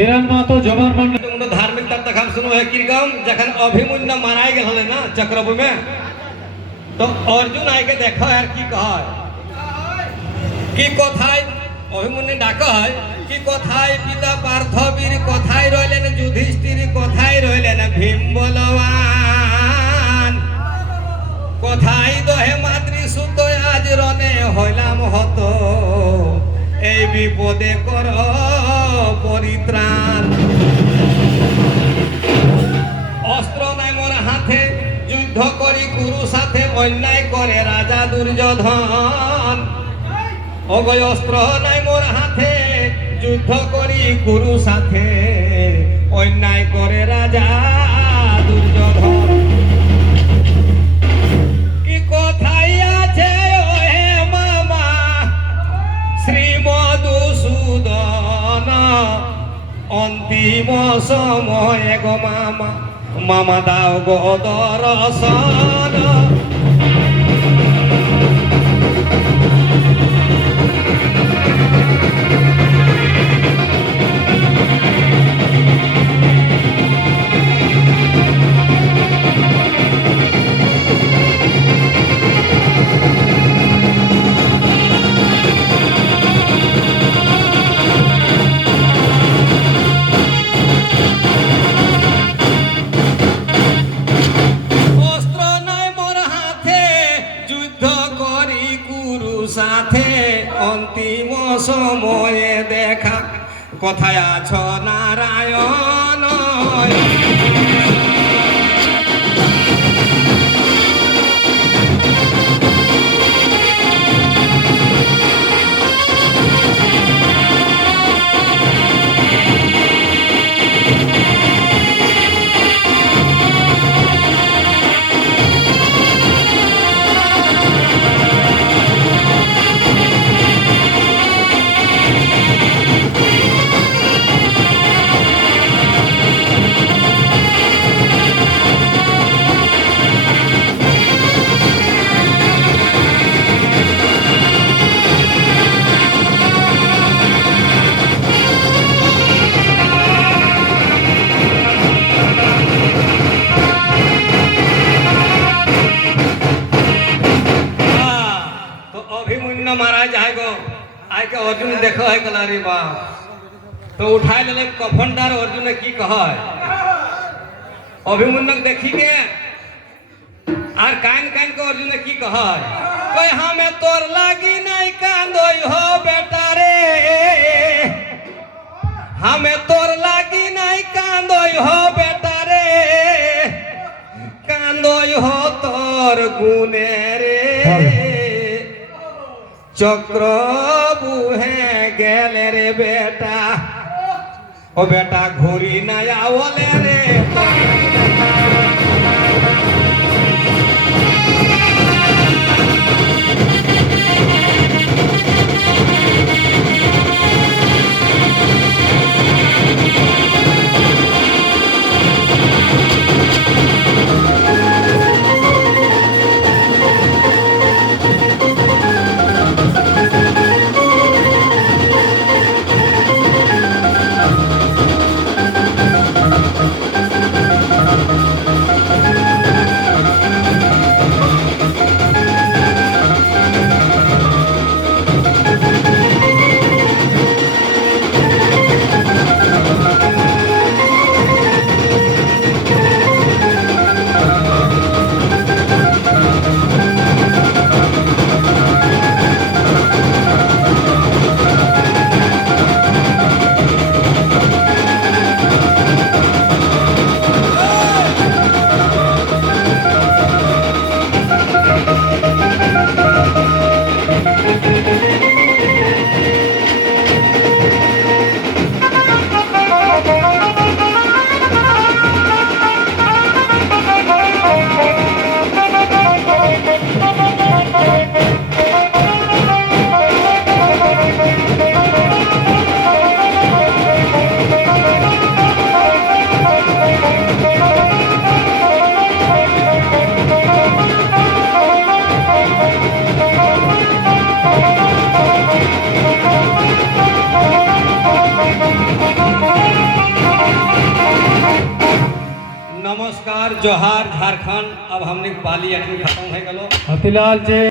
হিরণ মাতো জবর মান धार्मिक तत्व हम सुनो है किरगम जखन अभिमन्यु माराय गेल हले ना चक्रव्यूह में तो अर्जुन आइ के देखो यार की कह की कथाय अभिमन्यु डाक है की कथाय पिता पार्थवीर कथाय रहिलेन युधिष्ठिर कथाय रहिलेन भीम बलवान कथाय दहे मातृ सुत आज रने हইলাম হত এই বিপদে কর পরিত্রাণ অস্ত্র নাই মোর হাতে যুদ্ধ করি কুরু সাথে অন্যায় করে রাজা দুর্যোধন অগয় অস্ত্র নাই মোর হাতে যুদ্ধ করি কুরু সাথে অন্যায় করে রাজা দুর্যোধন কি কথাই আছে ওহে মামা শ্রী মধুসূদন অন্তিম সময়ে গো মামা মামা দাও গো দর্শন সাথে অন্তিম সময়ে দেখা কোথায় আছো নারায়ণ मारा जाए गो आय के अर्जुन देखो है कलारी बाप तो उठाए ले कफनदार अर्जुन की कह अभिमन्यु देखी के आर कान कान के अर्जुन की कह कोई हमें तोर लागी नहीं कांदोई हो बेटा रे हमें तोर लागी नहीं कांदोई हो बेटा रे कांदोई हो तोर गुने रे चक्रव्यूहे गेले रे बेटा ओ बेटा घुरी ना आवले रे नमस्कार जोहार झारखंड। अब हमने पाली अखनी खत्म हो गलो। हतीलाल जी